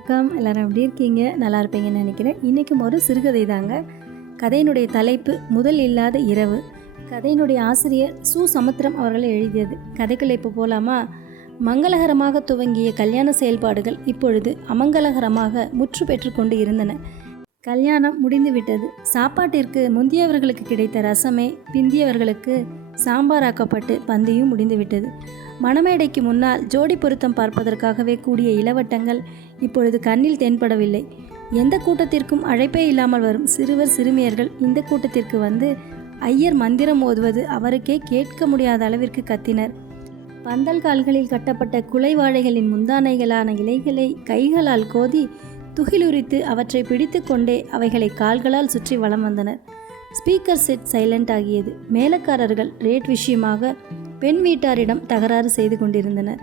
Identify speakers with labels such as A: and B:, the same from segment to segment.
A: வணக்கம். எல்லாரும் எப்படி இருக்கீங்க? நல்லா இருப்பீங்கன்னு நினைக்கிறேன். இன்றைக்கும் ஒரு சிறுகதை தாங்க. கதையினுடைய தலைப்பு முதல் இல்லாத இரவு. கதையினுடைய ஆசிரியர் சு. சமுத்திரம் அவர்கள் எழுதியது. கதைக்குள்ள இப்போ போகலாமா மங்களகரமாக துவங்கிய கல்யாண செயல்பாடுகள் இப்பொழுது அமங்கலகரமாக முற்று பெற்று கொண்டு இருந்தன. கல்யாணம் முடிந்து விட்டது. சாப்பாட்டிற்கு முந்தியவர்களுக்கு கிடைத்த ரசமே பிந்தியவர்களுக்கு சாம்பாராக்கப்பட்டு பந்தியும் முடிந்துவிட்டது மணமேடைக்கு முன்னால் ஜோடி பொருத்தம் பார்ப்பதற்காகவே கூடிய இளவட்டங்கள் இப்பொழுது கண்ணில் தென்படவில்லை. எந்த கூட்டத்திற்கும் அழைப்பே இல்லாமல் வரும் சிறுவர் சிறுமியர்கள் இந்த கூட்டத்திற்கு வந்து ஐயர் மந்திரம் ஓதுவது அவருக்கே கேட்க முடியாத அளவிற்கு கத்தினர். பந்தல் கால்களில் கட்டப்பட்ட குலைவாழைகளின் முந்தானைகளான இலைகளை கைகளால் கோதி துகிலுரித்து அவற்றை பிடித்து கொண்டே அவைகளை கால்களால் சுற்றி வலம் வந்தனர். ஸ்பீக்கர் செட் சைலண்ட் ஆகியது. மேலக்காரர்கள் ரேட் விஷயமாக பெண் வீட்டாரிடம் தகராறு செய்து கொண்டிருந்தனர்.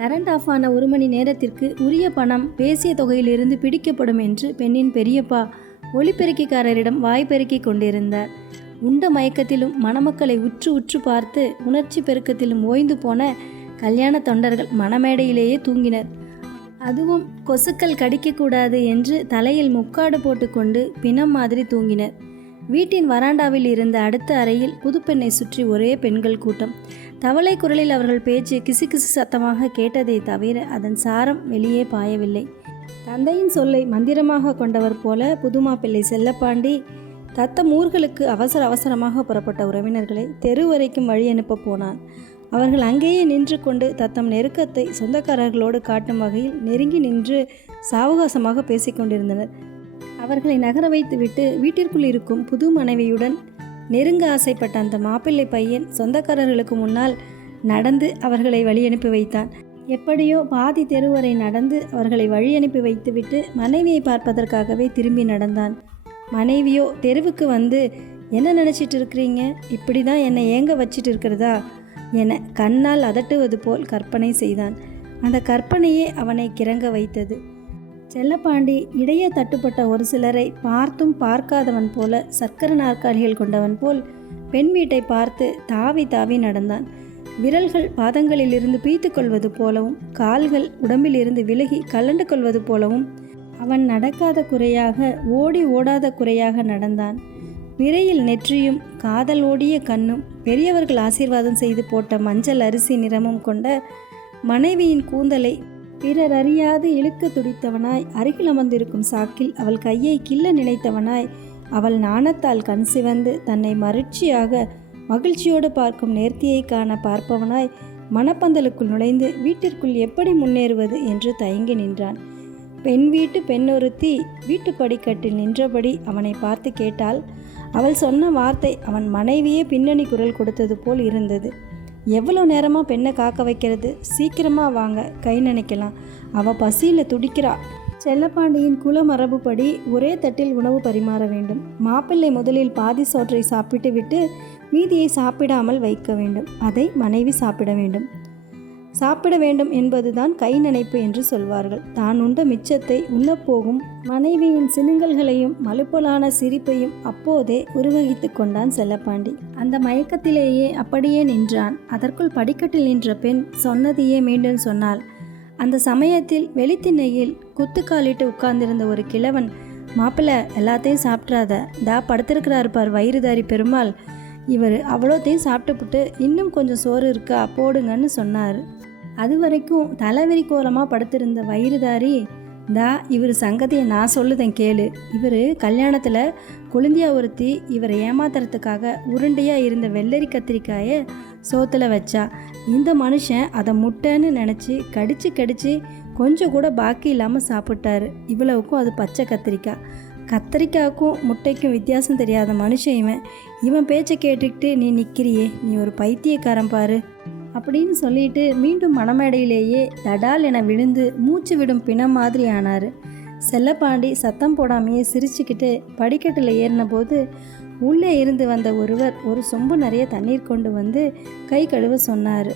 A: கரண்ட் ஆஃப் ஆன ஒரு மணி நேரத்திற்கு உரிய பணம் பேசிய தொகையிலிருந்து பிடிக்கப்படும் என்று பெண்ணின் பெரியப்பா ஒளிபெருக்கிக்காரரிடம் வாய்ப்பெருக்கிக் கொண்டிருந்தார். உண்ட மயக்கத்திலும் மணமக்களை உற்று உற்று பார்த்து உணர்ச்சி பெருக்கத்திலும் ஓய்ந்து போன கல்யாண தொண்டர்கள் மணமேடையிலேயே தூங்கினர். அதுவும் கொசுக்கள் கடிக்கக்கூடாது என்று தலையில் முக்காடு போட்டுக்கொண்டு பிணம் மாதிரி தூங்கினர். வீட்டின் வராண்டாவில் இருந்த அடுத்த அறையில் புதுப்பெண்ணை சுற்றி ஒரே பெண்கள் கூட்டம். தவளை குரலில் அவர்கள் பேச்சு கிசுகிசு சத்தமாக கேட்டதை தவிர அதன் சாரம் வெளியே பாயவில்லை. தந்தையின் சொல்லை மந்திரமாக கொண்டவர் போல புதுமாப்பிள்ளை செல்லப்பாண்டி தத்தம் ஊர்களுக்கு அவசர அவசரமாக புறப்பட்ட உறவினர்களை தெரு வரைக்கும் வழி அனுப்ப போனான். அவர்கள் அங்கேயே நின்று கொண்டு தத்தம் நெருக்கத்தை சொந்தக்காரர்களோடு காட்டும் வகையில் நெருங்கி நின்று சாவகாசமாக பேசிக்கொண்டிருந்தனர் அவர்களை நகர வைத்துவிட்டு வீட்டிற்குள் இருக்கும் புது மனைவியுடன் நெருங்க ஆசைப்பட்ட அந்த மாப்பிள்ளை பையன் சொந்தக்காரர்களுக்கு முன்னால் நடந்து அவர்களை வழி அனுப்பி வைத்தான். எப்படியோ பாதி தெருவரை நடந்து அவர்களை வழி அனுப்பி வைத்துவிட்டு மனைவியை பார்ப்பதற்காகவே திரும்பி நடந்தான். மனைவியோ தெருவுக்கு வந்து என்ன நினச்சிட்டு இருக்கிறீங்க? இப்படி தான் என்னை ஏங்க வச்சிட்டு இருக்கிறதா? என கண்ணால் அதட்டுவது போல் கற்பனை செய்தான். அந்த கற்பனையே அவனை கிறங்க வைத்தது. செல்லப்பாண்டி இடையே தட்டுப்பட்ட ஒரு சிலரை பார்த்தும் பார்க்காதவன் போல சக்கர நாற்காலிகள் கொண்டவன் போல் பெண் வீட்டை பார்த்து தாவி தாவி நடந்தான். விரல்கள் பாதங்களிலிருந்து பீத்து கொள்வது போலவும் கால்கள் உடம்பிலிருந்து விலகி கலண்டு கொள்வது போலவும் அவன் நடக்காத குறையாக ஓடி ஓடாத குறையாக நடந்தான். விரையில் நெற்றியும் காதல் ஓடிய கண்ணும் பெரியவர்கள் ஆசீர்வாதம் செய்து போட்ட மஞ்சள் அரிசி நிறமும் கொண்ட மனைவியின் கூந்தலை பிறர் அறியாது இழுக்க துடித்தவனாய் அருகில் அமர்ந்திருக்கும் சாக்கில் அவள் கையை கிள்ள நினைத்தவனாய் அவள் நாணத்தால் கண் சிவந்து தன்னை மகிழ்ச்சியாக மகிழ்ச்சியோடு பார்க்கும் நேர்த்தியை காண பார்ப்பவனாய் மணப்பந்தலுக்குள் நுழைந்து வீட்டிற்குள் எப்படி முன்னேறுவது என்று தயங்கி நின்றான். பெண் வீட்டு பெண்ணொருத்தி வீட்டு படிக்கட்டில் நின்றபடி அவனை பார்த்து கேட்டால் அவள் சொன்ன வார்த்தை அவன் மனைவியே பின்னணி குரல் கொடுத்தது போல் இருந்தது. எவ்வளோ நேரமாக பெண்ணை காக்க வைக்கிறது? சீக்கிரமாக வாங்க கை நினைக்கலாம். அவள் பசியில் துடிக்கிறா. செல்லப்பாண்டியின் குல மரபுப்படி ஒரே தட்டில் உணவு பரிமாற வேண்டும். மாப்பிள்ளை முதலில் பாதி சோற்றை சாப்பிட்டு விட்டு மீதியை சாப்பிடாமல் வைக்க வேண்டும். அதை மனைவி சாப்பிட வேண்டும். சாப்பிட வேண்டும் என்பதுதான் கை நினைப்பு என்று சொல்வார்கள். தான் உண்ட மிச்சத்தை உண்ணப்போகும் மனைவியின் சினுங்கல்களையும் மலுப்பலான சிரிப்பையும் அப்போதே உருவகித்து கொண்டான் செல்லப்பாண்டி. அந்த மயக்கத்திலேயே அப்படியே நின்றான். அதற்குள் படிக்கட்டில் நின்ற பெண் சொன்னதையே மீண்டும் சொன்னாள். அந்த சமயத்தில் வெளித்திண்ணையில் குத்துக்காலிட்டு உட்கார்ந்திருந்த ஒரு கிழவன் மாப்பிள்ளை எல்லாத்தையும் சாப்பிட்றாத. தா படுத்திருக்கிறாரு பார் வயிறுதாரி பெருமாள். இவர் அவ்வளோத்தையும் சாப்பிட்டுப்புட்டு இன்னும் கொஞ்சம் சோறு இருக்கா? போடுங்கன்னு சொன்னார். அது வரைக்கும் தலைவிரி கோலமாக படுத்திருந்த வயிறுதாரி. தா இவர் சங்கதியை நான் சொல்லுதேன் கேளு. இவர் கல்யாணத்தில் குழந்தையா ஒருத்தி இவரை ஏமாத்துறதுக்காக உருண்டையாக இருந்த வெள்ளரி கத்திரிக்காயை சோத்தில் வச்சா. இந்த மனுஷன் அதை முட்டைன்னு நினச்சி கடிச்சு கடிச்சு கொஞ்சம் கூட பாக்கி இல்லாமல் சாப்பிட்டாரு. இவ்வளவுக்கும் அது பச்சை கத்திரிக்காய் கத்திரிக்காய்க்கும் முட்டைக்கும் வித்தியாசம் தெரியாத மனுஷன் இவன். இவன் பேச்சை கேட்டுக்கிட்டு நீ நிற்கிறியே நீ ஒரு பைத்தியக்காரன் பாரு. அப்படின்னு சொல்லிட்டு மீண்டும் மணமேடையிலேயே தடால் என விழுந்து மூச்சு விடும் பிணம் மாதிரி ஆனார் செல்லப்பாண்டி சத்தம் போடாமையே சிரிச்சுக்கிட்டு படிக்கட்டில் ஏறின போது உள்ளே இருந்து வந்த ஒருவர் ஒரு சொம்பு நிறைய தண்ணீர் கொண்டு வந்து கை கழுவ சொன்னார்.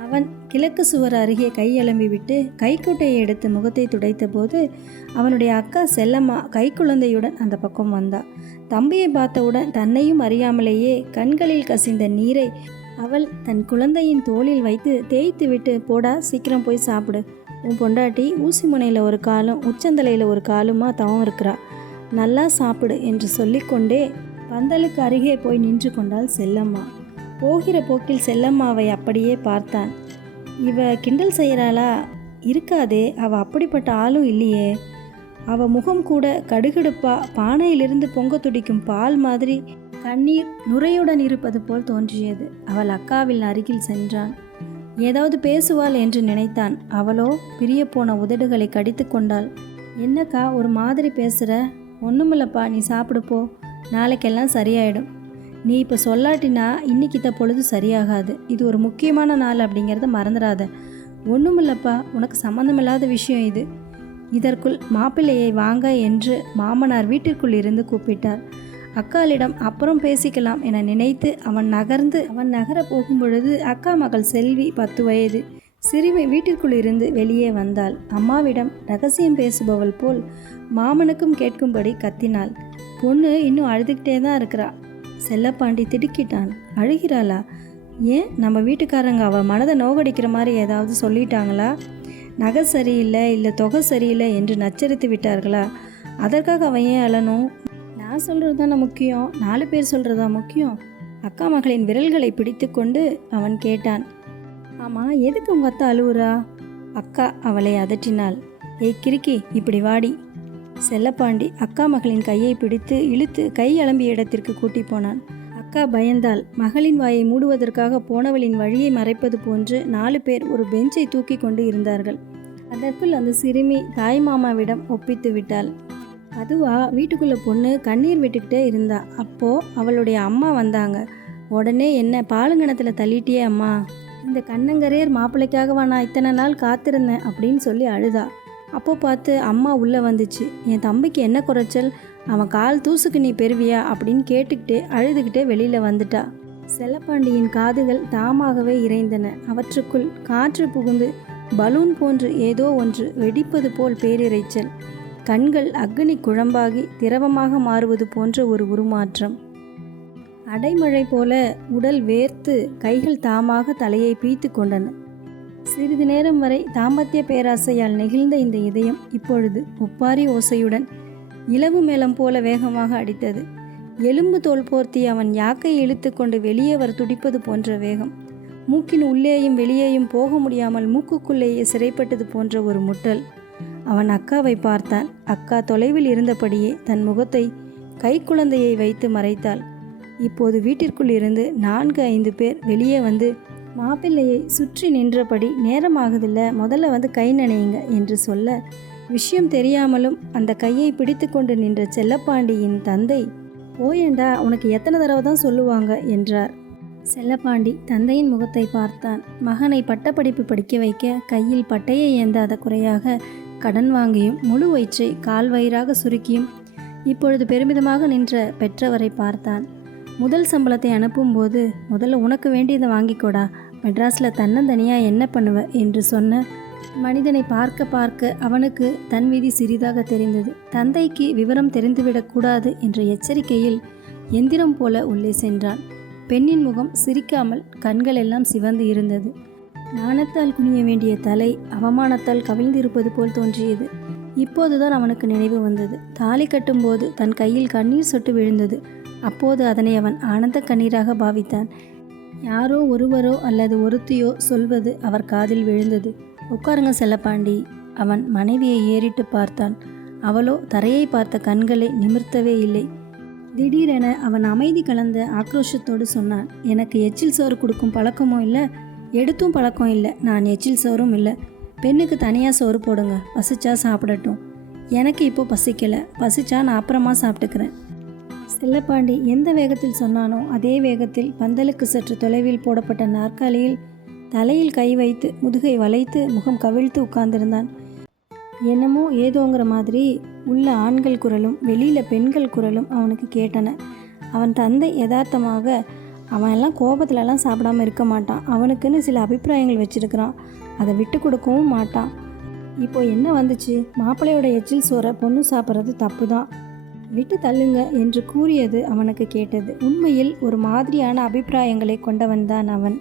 A: அவன் கிழக்கு சுவர் அருகே கை விட்டு கைக்குட்டையை எடுத்து முகத்தை துடைத்த போது அவனுடைய அக்கா செல்லம்மா கைக்குழந்தையுடன் அந்த பக்கம் வந்தா. தம்பியை பார்த்தவுடன் தன்னையும் அறியாமலேயே கண்களில் கசிந்த நீரை அவள் தன் குழந்தையின் தோளில் வைத்து தேய்த்து விட்டு போடா சீக்கிரம் போய் சாப்பிடு. உன் பொண்டாட்டி ஊசி முனையில் ஒரு காலும் உச்சந்தலையில் ஒரு காலுமா தவம் இருக்கிறா. நல்லா சாப்பிடு என்று சொல்லிக்கொண்டே பந்தலுக்கு அருகே போய் நின்று கொண்டாள் செல்லம்மா. போகிற போக்கில் செல்லம்மாவை அப்படியே பார்த்தான். இவ கிண்டல் செய்கிறாளா இருக்காதே அவ அப்படிப்பட்ட ஆளும் இல்லையே. அவ முகம் கூட கடுகடுப்பா பானையிலிருந்து பொங்க துடிக்கும் பால் மாதிரி கண்ணீர் நுரையுடன் இருப்பது போல் தோன்றியது. அவள் அக்காவில் அருகில் சென்றான். ஏதாவது பேசுவாள் என்று நினைத்தான். அவளோ பிரிய போன உதடுகளை கடித்து கொண்டாள். என்னக்கா ஒரு மாதிரி பேசுகிற ஒன்றுமில்லப்பா நீ சாப்பிடு போ. நாளைக்கெல்லாம் சரியாயிடும். நீ இப்போ சொல்லாட்டினா இன்னைக்கு இத்த பொழுது சரியாகாது. இது ஒரு முக்கியமான நாள் அப்படிங்கிறத மறந்துடாத ஒன்றுமில்லப்பா உனக்கு சம்மந்தமில்லாத விஷயம் இது. இதற்குள் மாப்பிள்ளையை வாங்க என்று மாமனார் வீட்டிற்குள் இருந்து கூப்பிட்டார். அக்காளிடம் அப்புறம் பேசிக்கலாம் என நினைத்து அவன் நகர்ந்து அவன் நகர போகும் பொழுது அக்கா மகள் செல்வி பத்து வயது. சிறுமி வீட்டிற்குள் இருந்து வெளியே வந்தாள். அம்மாவிடம் ரகசியம் பேசுபவள் போல் மாமனுக்கும் கேட்கும்படி கத்தினாள். பொண்ணு இன்னும் அழுதுகிட்டே தான் இருக்கிறா. செல்லப்பாண்டி திடுக்கிட்டான். அழுகிறாளா? ஏன்? நம்ம வீட்டுக்காரங்க அவள் மனதை நோகடிக்கிற மாதிரி ஏதாவது சொல்லிட்டாங்களா? நகை சரியில்லை இல்லை தொகை சரியில்லை என்று நச்சரித்து விட்டார்களா? அதற்காக அவன் ஏன் அழணும்? நான் சொல்கிறது தானே முக்கியம். நாலு பேர் சொல்கிறதா முக்கியம். அக்கா மகளின் விரல்களை பிடித்து கொண்டு அவன் கேட்டான். ஆமாம் எதுக்கு உங்கள் அத்தா அழுவுறா? அக்கா அவளை அதட்டினாள். ஏய் கிறுக்கி இப்படி வாடி. செல்லப்பாண்டி அக்கா மகளின் கையை பிடித்து இழுத்து கை அலம்பிய இடத்திற்கு கூட்டி போனான். அக்கா பயந்தாள். மகளின் வாயை மூடுவதற்காக போனவளின் வழியை மறைப்பது போன்று நாலு பேர் ஒரு பெஞ்சை தூக்கி கொண்டு இருந்தார்கள். அதற்குள் அந்த சிறுமி தாய் மாமாவிடம் ஒப்பித்து விட்டாள். அதுவா வீட்டுக்குள்ளே பொண்ணு கண்ணீர் விட்டுக்கிட்டே இருந்தா. அப்போது அவளுடைய அம்மா வந்தாங்க. உடனே என்ன பாலுங்கணத்தில் தள்ளிட்டியே அம்மா. இந்த கண்ணங்கரையர் மாப்பிள்ளைக்காகவா நான் இத்தனை நாள் காத்திருந்தேன் அப்படின்னு சொல்லி அழுதா. அப்போ பார்த்து அம்மா உள்ளே வந்துச்சு. என் தம்பிக்கு என்ன குறைச்சல்? அவன் கால் தூசுக்கு நீ பெறுவியா? அப்படின்னு கேட்டுக்கிட்டே அழுதுகிட்டே வெளியில் வந்துட்டா. செல்லப்பாண்டியின் காதுகள் தாமாகவே இறைந்தன. அவற்றுக்குள் காற்று புகுந்து பலூன் போன்று ஏதோ ஒன்று வெடிப்பது போல் பேரிரைச்சல். கண்கள் அக்னி குழம்பாகி திரவமாக மாறுவது போன்ற ஒரு உருமாற்றம். அடைமழை போல உடல் வேர்த்து கைகள் தாமாக தலையை பீய்த்து கொண்டன. சிறிது நேரம் வரை தாம்பத்திய பேராசையால் நெகிழ்ந்த இந்த இதயம் இப்பொழுது ஒப்பாரி ஓசையுடன் இலவு மேளம் போல வேகமாக அடித்தது. எலும்பு தோல் போர்த்தி அவன் யாக்கை இழுத்து கொண்டு வெளியே வர துடிப்பது போன்ற வேகம். மூக்கின் உள்ளேயும் வெளியேயும் போக முடியாமல் மூக்குக்குள்ளேயே சிறைப்பட்டது போன்ற ஒரு முட்டல். அவன் அக்காவை பார்த்தான். அக்கா தொலைவில் இருந்தபடியே தன் முகத்தை கைக்குழந்தையை வைத்து மறைத்தாள். இப்போது வீட்டிற்குள் இருந்து நான்கு ஐந்து பேர் வெளியே வந்து மாப்பிள்ளையை சுற்றி நின்றபடி நேரமாகுதில்ல முதல்ல வந்து கை நனையுங்க என்று சொல்ல விஷயம் தெரியாமலும் அந்த கையை பிடித்து கொண்டு நின்ற செல்லப்பாண்டியின் தந்தை போயேண்டா உனக்கு எத்தனை தடவை தான் சொல்லுவாங்க என்றார். செல்லப்பாண்டி தந்தையின் முகத்தை பார்த்தான். மகனை பட்டப்படிப்பு படிக்க வைக்க கையில் பட்டையை ஏந்தாத குறையாக கடன் வாங்கியும் முழு வயிற்றை கால் வயிறாக சுருக்கியும் இப்பொழுது பெருமிதமாக நின்ற பெற்றவரை பார்த்தான். முதல் சம்பளத்தை அனுப்பும்போது முதல்ல உனக்கு வேண்டியதை வாங்கிக்கோடா மெட்ராஸில் தன்னந்தனியாக என்ன பண்ணுவ? என்று சொன்ன மனிதனை பார்க்க பார்க்க அவனுக்கு தன் விதி சிறிதாக தெரிந்தது. தந்தைக்கு விவரம் தெரிந்துவிடக்கூடாது என்ற எச்சரிக்கையில் எந்திரம் போல உள்ளே சென்றான். பெண்ணின் முகம் சிரிக்காமல் கண்கள் எல்லாம் சிவந்து இருந்தது. நாணத்தால் குனிய வேண்டிய தலை அவமானத்தால் கவிழ்ந்திருப்பது போல் தோன்றியது. இப்போதுதான் அவனுக்கு நினைவு வந்தது. தாலி கட்டும்போது தன் கையில் கண்ணீர் சொட்டு விழுந்தது. அப்போது அதனை அவன் ஆனந்த கண்ணீராக பாவித்தான். யாரோ ஒருவரோ அல்லது ஒருத்தியோ சொல்வது அவர் காதில் விழுந்தது. உட்காருங்க செல்லப்பாண்டி. அவன் மனைவியை ஏறிட்டு பார்த்தான். அவளோ தரையை பார்த்த கண்களை நிமிர்த்தவே இல்லை. திடீரென அவன் அமைதி கலந்த ஆக்ரோஷத்தோடு சொன்னான் எனக்கு எச்சில் சோறு கொடுக்கும் பழக்கமோ இல்லை? எடுத்தும் பழக்கம் இல்லை. நான் எச்சில் சோறும் இல்லை. பெண்ணுக்கு தனியாக சோறு போடுங்க. பசிச்சா சாப்பிடட்டும். எனக்கு இப்போ பசிக்கலை. பசிச்சா நான் அப்புறமா சாப்பிட்டுக்கிறேன். செல்லப்பாண்டி எந்த வேகத்தில் சொன்னானோ அதே வேகத்தில் பந்தலுக்கு சற்று தொலைவில் போடப்பட்ட நாற்காலியில் தலையில் கை வைத்து முதுகை வளைத்து முகம் கவிழ்த்து உட்கார்ந்திருந்தான். என்னமோ ஏதோங்கிற மாதிரி உள்ள ஆண்கள் குரலும் வெளியில் பெண்கள் குரலும் அவனுக்கு கேட்டன. அவன் தந்தை யதார்த்தமாக அவன் எல்லாம் கோபத்துலலாம் சாப்பிடாம இருக்க மாட்டான். அவனுக்குன்னு சில அபிப்பிராயங்கள் வச்சுருக்கிறான். அதை விட்டு கொடுக்கவும் மாட்டான். இப்போ என்ன வந்துச்சு? மாப்பிள்ளையோட எச்சில் சோற பொண்ணு சாப்பிட்றது தப்பு தான் விட்டு தள்ளுங்க என்று கூறியது அவனுக்கு கேட்டது. உண்மையில் ஒரு மாதிரியான அபிப்பிராயங்களை கொண்டவன்தான் அவன்.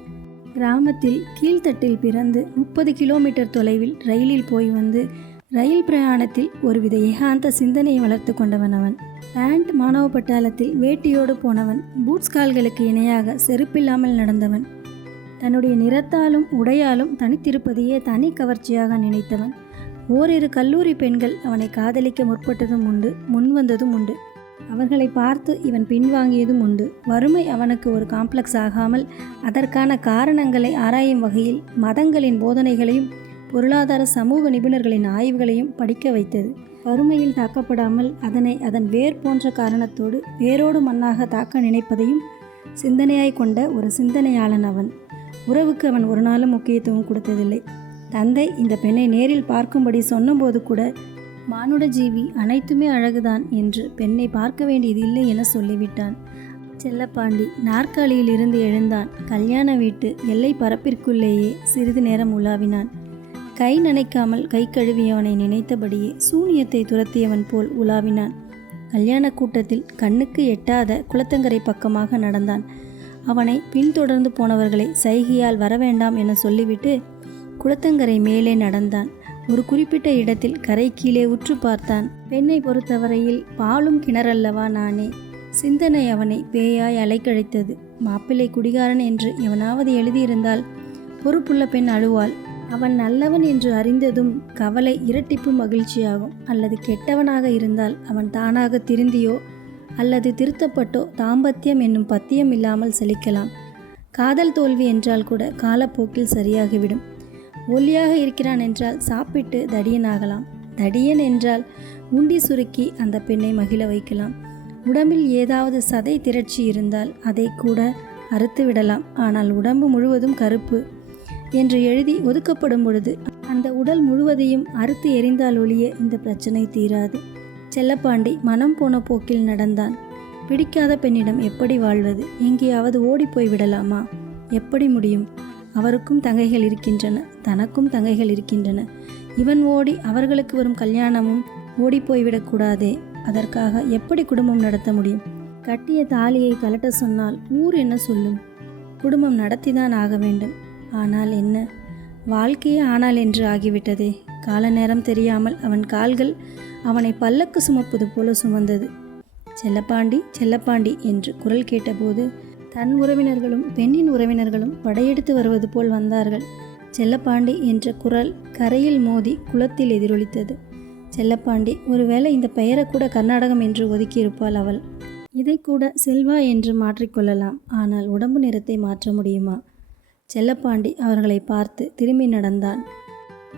A: கிராமத்தில் கீழ்த்தட்டில் பிறந்து முப்பது கிலோமீட்டர் தொலைவில் ரயிலில் போய் வந்து ரயில் பிரயாணத்தில் ஒருவித ஏகாந்த சிந்தனையை வளர்த்து கொண்டவன் அவன். பேண்ட் மாணவ பட்டாளத்தில் வேட்டியோடு போனவன் பூட்ஸ் கால்களுக்கு இணையாக செருப்பில்லாமல் நடந்தவன். தன்னுடைய நிறத்தாலும் உடையாலும் தனித்திருப்பதையே தனி கவர்ச்சியாக நினைத்தவன். ஓரிரு கல்லூரி பெண்கள் அவனை காதலிக்க முற்பட்டதும் உண்டு முன்வந்ததும் உண்டு. அவர்களை பார்த்து இவன் பின்வாங்கியதும் உண்டு. வறுமை அவனுக்கு ஒரு காம்ப்ளெக்ஸ் ஆகாமல் அதற்கான காரணங்களை ஆராயும் வகையில் மதங்களின் போதனைகளையும் பொருளாதார சமூக நிபுணர்களின் ஆய்வுகளையும் படிக்க வைத்தது. வறுமையில் தாக்கப்படாமல் அதனை அதன் வேர் போன்ற காரணத்தோடு வேரோடு மண்ணாக தாக்க நினைப்பதையும் சிந்தனையாய் கொண்ட ஒரு சிந்தனையாளன் அவன். உறவுக்கு அவன் ஒரு நாளும் முக்கியத்துவம் கொடுத்ததில்லை. தந்தை இந்த பெண்ணை நேரில் பார்க்கும்படி சொன்னபோது கூட மானுட ஜீவி அனைத்துமே அழகுதான் என்று பெண்ணை பார்க்க வேண்டியது இல்லை என சொல்லிவிட்டான். செல்லப்பாண்டி நாற்காலியில் இருந்து எழுந்தான். கல்யாண வீட்டு எல்லை பரப்பிற்குள்ளேயே சிறிது நேரம் உலாவினான். கை நனைக்காமல் கை கழுவியவனை நினைத்தபடியே சூனியத்தை துரத்தியவன் போல் உலாவினான். கல்யாண கூட்டத்தில் கண்ணுக்கு எட்டாத குளத்தங்கரை பக்கமாக நடந்தான். அவனை பின்தொடர்ந்து போனவர்களை சைகையால் வரவேண்டாம் என சொல்லிவிட்டு குளத்தங்கரை மேலே நடந்தான். ஒரு குறிப்பிட்ட இடத்தில் கரை கீழே உற்று பார்த்தான். பெண்ணை பொறுத்தவரையில் பாலும் கிணறல்லவா நானே? சிந்தனை அவனை பேயாய் அலைக்கழித்தது. மாப்பிள்ளை குடிகாரன் என்று எவனாவது எழுதியிருந்தால் பொறுப்புள்ள பெண் அழுவாள். அவன் நல்லவன் என்று அறிந்ததும் கவலை இரட்டிப்பு மகிழ்ச்சியாகும். அல்லது கெட்டவனாக இருந்தால் அவன் தானாக திருந்தியோ அல்லது திருத்தப்பட்டோ தாம்பத்தியம் என்னும் பத்தியம் இல்லாமல் செழிக்கலாம். காதல் தோல்வி என்றால் கூட காலப்போக்கில் சரியாகிவிடும். ஒல்லியாக இருக்கிறான் என்றால் சாப்பிட்டு தடியனாகலாம். தடியன் என்றால் உண்டி சுருக்கி அந்த பெண்ணை மகிழ வைக்கலாம். உடம்பில் ஏதாவது சதை திரட்சி இருந்தால் அதை கூட அறுத்து விடலாம் ஆனால் உடம்பு முழுவதும் கருப்பு. என்று எழுதி ஒதுக்கப்படும் பொழுது அந்த உடல் முழுவதையும் அறுத்து எறிந்தால் ஒழிய இந்த பிரச்சனை தீராது. செல்லப்பாண்டி மனம் போன போக்கில் நடந்தான். பிடிக்காத பெண்ணிடம் எப்படி வாழ்வது? எங்கேயாவது ஓடிப்போய் விடலாமா? எப்படி முடியும்? அவருக்கும் தங்கைகள் இருக்கின்றன தனக்கும் தங்கைகள் இருக்கின்றன. இவன் ஓடி அவர்களுக்கு வரும் கல்யாணமும் ஓடிப்போய்விடக்கூடாதே அதற்காக எப்படி குடும்பம் நடத்த முடியும்? கட்டிய தாலியை கலட்ட சொன்னால் ஊர் என்ன சொல்லும்? குடும்பம் நடத்திதான் ஆக வேண்டும். ஆனால் என்ன? வாழ்க்கையே ஆனால் என்று ஆகிவிட்டதே. கால நேரம் தெரியாமல் அவன் கால்கள் அவனை பல்லக்கு சுமப்பது போல சுமந்தது. செல்லப்பாண்டி செல்லப்பாண்டி என்று குரல் கேட்டபோது தன் உறவினர்களும் பெண்ணின் உறவினர்களும் படையெடுத்து வருவது போல் வந்தார்கள். செல்லப்பாண்டி என்ற குரல் கரையில் மோதி குளத்தில் எதிரொலித்தது. செல்லப்பாண்டி ஒருவேளை இந்த பெயரை கூட கர்நாடகம் என்று ஒதுக்கியிருப்பாள் அவள். இதை கூட செல்வா என்று மாற்றிக்கொள்ளலாம். ஆனால் உடம்பு நிறத்தை மாற்ற முடியுமா? செல்லப்பாண்டி அவர்களை பார்த்து திரும்பி நடந்தான்.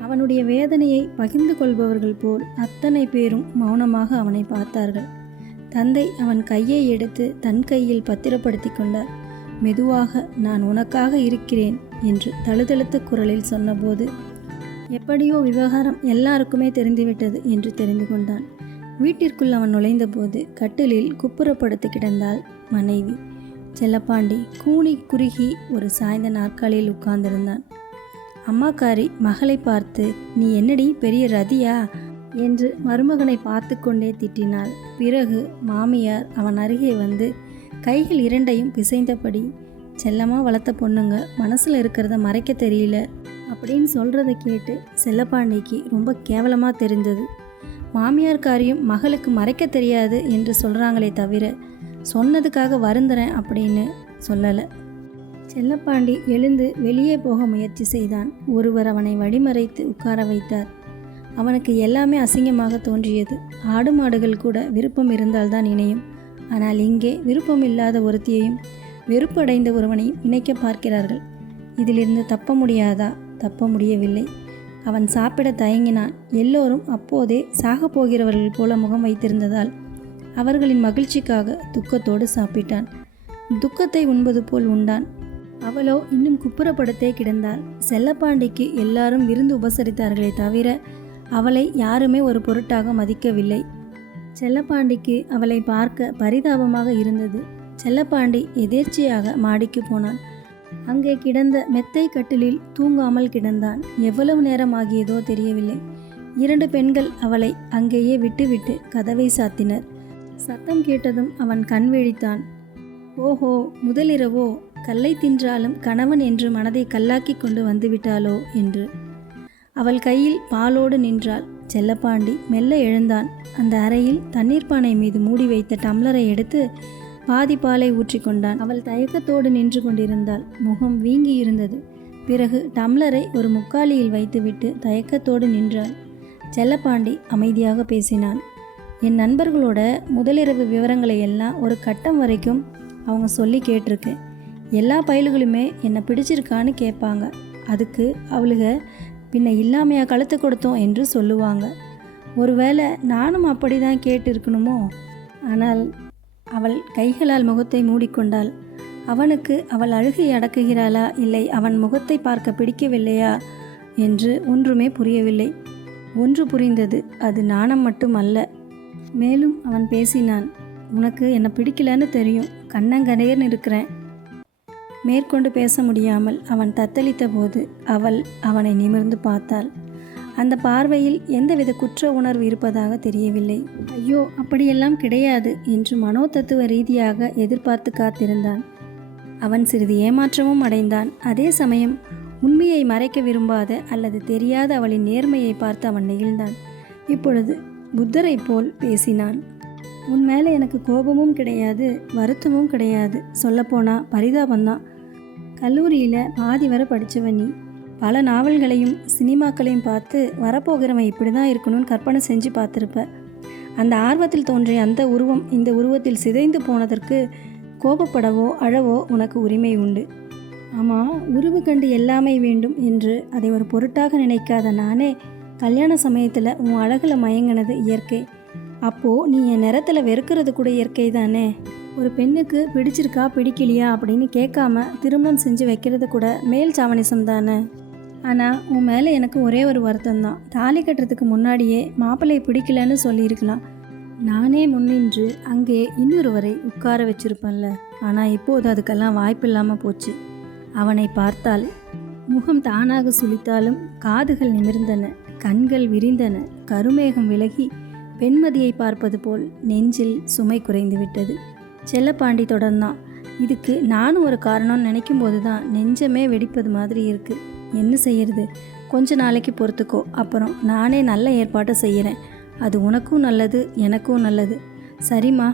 A: அவனுடைய வேதனையை பகிர்ந்து கொள்பவர்கள் போல் அத்தனை பேரும் மௌனமாக அவனை பார்த்தார்கள். தந்தை அவன் கையை எடுத்து தன் கையில் பத்திரப்படுத்தி கொண்டார். மெதுவாக நான் உனக்காக இருக்கிறேன் என்று தழுதழுத்த குரலில் சொன்னபோது எப்படியோ விவகாரம் எல்லாருக்குமே தெரிந்துவிட்டது என்று தெரிந்து கொண்டான். வீட்டிற்குள் அவன் நுழைந்தபோது கட்டிலில் குப்புறப்படுத்து கிடந்தாள் மனைவி. செல்லப்பாண்டி கூனி குறுகி ஒரு சாய்ந்த நாற்காலியில் உட்கார்ந்திருந்தான். அம்மாக்காரி மகளை பார்த்து நீ என்னடி பெரிய ரதியா என்று மருமகனை பார்த்து கொண்டே திட்டினாள். பிறகு மாமியார் அவன் அருகே வந்து கைகள் இரண்டையும் பிசைந்தபடி செல்லமாக வளர்த்த பொண்ணுங்க மனசில் இருக்கிறத மறைக்க தெரியல அப்படின்னு சொல்கிறத கேட்டு செல்லப்பாண்டிக்கு ரொம்ப கேவலமாக தெரிந்தது. மாமியார்காரியும் மகளுக்கு மறைக்க தெரியாது என்று சொல்கிறாங்களே தவிர சொன்னதுக்காக வருந்துறேன் அப்படின்னு சொல்லலை. செல்லப்பாண்டி எழுந்து வெளியே போக முயற்சி செய்தான். ஒருவர் அவனை வழிமறைத்து உட்கார வைத்தார். அவனுக்கு எல்லாமே அசிங்கமாக தோன்றியது. ஆடு மாடுகள் கூட விருப்பம் இருந்தால்தான் இணையும். ஆனால் இங்கே விருப்பம் இல்லாத ஒருத்தியையும் வெறுப்படைந்த ஒருவனையும் இணைக்க பார்க்கிறார்கள். இதிலிருந்து தப்ப முடியாதா? தப்ப முடியவில்லை. அவன் சாப்பிட தயங்கினான். எல்லோரும் அப்போதே சாகப் போகிறவர்கள் போல முகம் வைத்திருந்ததால் அவர்களின் மகிழ்ச்சிக்காக துக்கத்தோடு சாப்பிட்டான். துக்கத்தை உண்பது போல் உண்டான். அவளோ இன்னும் குப்புறப்படத்தே கிடந்தாள். செல்லப்பாண்டிக்கு எல்லாரும் விருந்து உபசரித்தார்களே தவிர அவளை யாருமே ஒரு பொருட்டாக மதிக்கவில்லை. செல்லப்பாண்டிக்கு அவளை பார்க்க பரிதாபமாக இருந்தது. செல்லப்பாண்டி எதேர்ச்சியாக மாடிக்கு போனான். அங்கே கிடந்த மெத்தை கட்டிலில் தூங்காமல் கிடந்தான். எவ்வளவு நேரம் ஆகியதோ தெரியவில்லை. இரண்டு பெண்கள் அவளை அங்கேயே விட்டுவிட்டு கதவை சாத்தினர். சத்தம் கேட்டதும் அவன் கண் விழித்தான். ஓஹோ முதலிரவோ கல்லை தின்றாலும் கணவன் என்று மனதை கல்லாக்கி கொண்டு வந்துவிட்டாளோ என்று. அவள் கையில் பாலோடு நின்றாள். செல்லப்பாண்டி மெல்ல எழுந்தான். அந்த அறையில் தண்ணீர் பானை மீது மூடி வைத்த டம்ளரை எடுத்து பாதி பாலை ஊற்றி கொண்டான். அவள் தயக்கத்தோடு நின்று கொண்டிருந்தாள். முகம் வீங்கி இருந்தது. பிறகு டம்ளரை ஒரு முக்காலியில் வைத்துவிட்டு தயக்கத்தோடு நின்றாள். செல்லப்பாண்டி அமைதியாக பேசினான். என் நண்பர்களோட முதலிரவு விவரங்களை எல்லாம் ஒரு கட்டம் வரைக்கும் அவங்க சொல்லி கேட்டிருக்கேன் எல்லா பயல்களுமே என்னை பிடிச்சிருக்கான்னு கேட்பாங்க. அதுக்கு அவளுக பின்ன இல்லாமையா கழுத்து கொடுத்தோம் என்று சொல்லுவாங்க. ஒருவேளை நானும் அப்படி தான் கேட்டிருக்கணுமோ? ஆனால் அவள் கைகளால் முகத்தை மூடிக்கொண்டாள். அவனுக்கு அவள் அழுகை அடக்குகிறாளா? இல்லை அவன் முகத்தை பார்க்க பிடிக்கவில்லையா? என்று ஒன்றுமே புரியவில்லை. ஒன்று புரிந்தது அது நாணம் மட்டும் அல்ல மேலும் அவன் பேசினான் உனக்கு என்னை பிடிக்கலன்னு தெரியும். கண்ணங்கரையர்னு இருக்கிறேன். மேற்கொண்டு பேச முடியாமல் அவன் தத்தளித்த போது அவள் அவனை நிமிர்ந்து பார்த்தாள். அந்த பார்வையில் எந்தவித குற்ற உணர்வு இருப்பதாக தெரியவில்லை. ஐயோ அப்படியெல்லாம் கிடையாது என்று மனோதத்துவ ரீதியாக எதிர்பார்த்து காத்திருந்தான். அவன் சிறிது ஏமாற்றமும் அடைந்தான். அதே சமயம் உண்மையை மறைக்க விரும்பாத அல்லது தெரியாத அவளின் நேர்மையை பார்த்து அவன் நெகிழ்ந்தான். இப்பொழுது புத்தரைப் போல் பேசினான். உன் மேலே எனக்கு கோபமும் கிடையாது வருத்தமும் கிடையாது. சொல்லப்போனால் பரிதாபம்தான். கல்லூரியில் பாதி வர படித்தவன் நீ. பல நாவல்களையும் சினிமாக்களையும் பார்த்து வரப்போகிறவன் இப்படி தான் இருக்கணும்னு கற்பனை செஞ்சு பார்த்துருப்ப. அந்த ஆர்வத்தில் தோன்றிய அந்த உருவம் இந்த உருவத்தில் சிதைந்து போனதற்கு கோபப்படவோ அழவோ உனக்கு உரிமை உண்டு. ஆமாம் உருவு கண்டு எல்லாமே வேண்டும் என்று அதை ஒரு பொருட்டாக நினைக்காத நானே கல்யாண சமயத்தில் உன் அழகில் மயங்கினது இயற்கை. அப்போது நீ என் நிறத்தில் வெறுக்கிறது கூட இயற்கை தானே? ஒரு பெண்ணுக்கு பிடிச்சிருக்கா பிடிக்கலையா அப்படின்னு கேட்காம திருமணம் செஞ்சு வைக்கிறது கூட மேல் சாவணிசம் தானே? ஆனால் உன் மேலே எனக்கு ஒரே ஒரு வருத்தம் தான். தாலி கட்டுறதுக்கு முன்னாடியே மாப்பிள்ளை பிடிக்கலன்னு சொல்லியிருக்கலாம். நானே முன்னின்று அங்கே இன்னொருவரை உட்கார வச்சிருப்பேன்ல. ஆனால் இப்போது அதுக்கெல்லாம் வாய்ப்பு இல்லாமல் போச்சு. அவனை பார்த்தால் முகம் தானாக சுளித்தாலும் காதுகள் நிமிர்ந்தன. கண்கள் விரிந்தன. கருமேகம் விலகி பெண்மதியை பார்ப்பது போல் நெஞ்சில் சுமை குறைந்து விட்டது செல்லப்பாண்டி தொடர்ந்தான். இதுக்கு நானும் ஒரு காரணம்னு நினைக்கும் போது தான் நெஞ்சமே வெடிப்பது மாதிரி இருக்கு. என்ன செய்யறது? கொஞ்ச நாளைக்கு பொறுத்துக்கோ. அப்புறம் நானே நல்ல ஏற்பாட்டை செய்கிறேன் அது உனக்கும் நல்லது எனக்கும் நல்லது. சரிம்மா.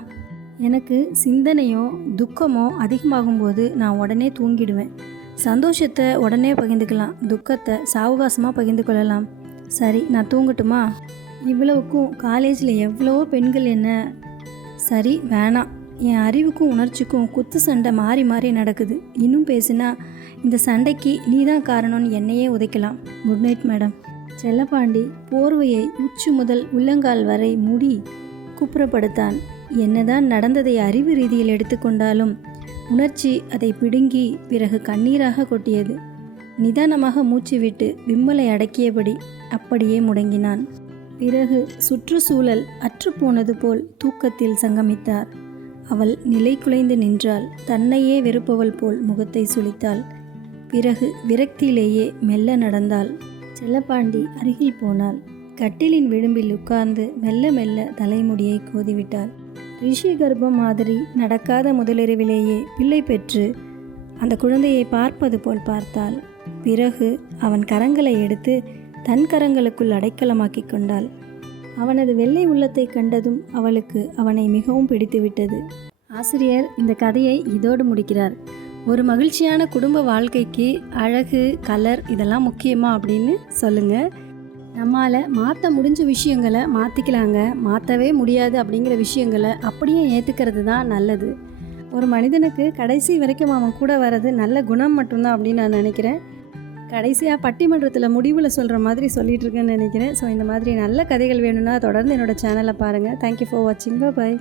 A: எனக்கு சிந்தனையோ துக்கமோ அதிகமாகும்போது நான் உடனே தூங்கிடுவேன். சந்தோஷத்தை உடனே பகிர்ந்துக்கலாம். துக்கத்தை சாவகாசமாக பகிர்ந்து கொள்ளலாம். சரி நான் தூங்கட்டுமா? இவ்வளவுக்கும் காலேஜில் எவ்வளவோ பெண்கள் என்ன? சரி வேணாம். என் அறிவுக்கும் உணர்ச்சிக்கும் குத்து சண்டை மாறி மாறி நடக்குது. இன்னும் பேசினா இந்த சண்டைக்கு நீ தான் காரணம்னு என்னையே உதைக்கலாம். குட் நைட் மேடம் செல்லப்பாண்டி போர்வையை உச்சி முதல் உள்ளங்கால் வரை மூடி குப்புறப்படுத்தான். என்னதான் நடந்ததை அறிவு ரீதியில் எடுத்துக்கொண்டாலும் உணர்ச்சி அதை பிடுங்கி பிறகு கண்ணீராக கொட்டியது. நிதானமாக மூச்சு விட்டு விம்மலை அடக்கியபடி அப்படியே முடங்கினான். பிறகு சுற்றுச்சூழல் அற்றுப்போனது போல் தூக்கத்தில் சங்கமித்தார். அவள் நிலை குலைந்து நின்றாள். தன்னையே வெறுப்பவள் போல் முகத்தை சுளித்தாள் பிறகு விரக்தியிலேயே மெல்ல நடந்தாள். செல்லப்பாண்டி அருகில் போனாள். கட்டிலின் விளிம்பில் உட்கார்ந்து மெல்ல மெல்ல தலைமுடியை கோதிவிட்டாள். ரிஷி கர்ப்பம் மாதிரி நடக்காத முதலிரவிலேயே பிள்ளை பெற்று அந்த குழந்தையை பார்ப்பது போல் பார்த்தாள். பிறகு அவன் கரங்களை எடுத்து தன் கரங்களுக்குள் அடைக்கலமாக்கி கொண்டாள். அவனது வெள்ளை உள்ளத்தை கண்டதும் அவளுக்கு அவனை மிகவும் பிடித்துவிட்டது. ஆசிரியர் இந்த கதையை இதோடு முடிக்கிறார். ஒரு மகிழ்ச்சியான குடும்ப வாழ்க்கைக்கு அழகு கலர் இதெல்லாம் முக்கியமா அப்படின்னு சொல்லுங்கள் நம்மால் மாற்ற முடிஞ்ச விஷயங்களை மாற்றிக்கலாங்க மாற்றவே முடியாது அப்படிங்கிற விஷயங்களை அப்படியே ஏற்றுக்கிறது தான் நல்லது. ஒரு மனிதனுக்கு கடைசி வரைக்கும் அவன் கூட வர்றது நல்ல குணம் மட்டும்தான் அப்படின்னு நான் நினைக்கிறேன். கடைசியாக பட்டிமன்றத்தில் முடிவில் சொல்கிற மாதிரி சொல்லிட்டு இருக்கேன்னு நினைக்கிறேன். ஸோ இந்த மாதிரி நல்ல கதைகள் வேணும்னா தொடர்ந்து என்னோட சேனலை பாருங்கள் தேங்க்யூ ஃபார் வாட்சிங் பாய்